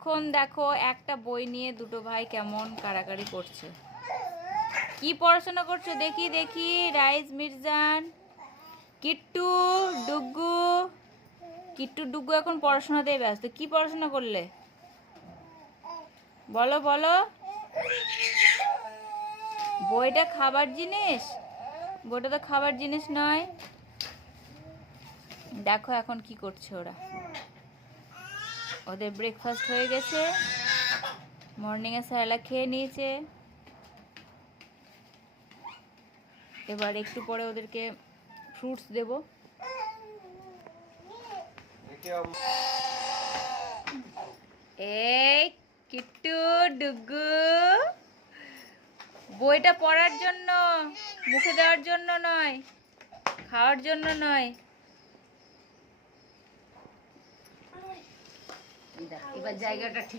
এখন দেখো একটা বই নিয়ে দুটো ভাই কেমন কাড়াকাড়ি করছে। কি পড়াশোনা করছো দেখি দেখি? রাইজ মির্জান, কিট্টু, ডুগ্গু। কিট্টু ডুগ্গু এখন পড়াশোনাতেই ব্যস্ত। কি পড়াশোনা করলে বলো বলো? বইটা খাবার জিনিস? বইটা তো খাবার জিনিস নয়। দেখো এখন কি করছে ওরা। ওদের ব্রেকফাস্ট হয়ে গেছে, মর্নিংয়ে স্যালাড খেয়ে নিয়েছে। এবার একটু পরে ওদেরকে ফ্রুটস দেব। এই কিট্টু ডুগ্গু, বইটা পড়ার জন্য, মুখে দেওয়ার জন্য নয়, খাওয়ার জন্য নয়। এবার জায়গাটা ঠিক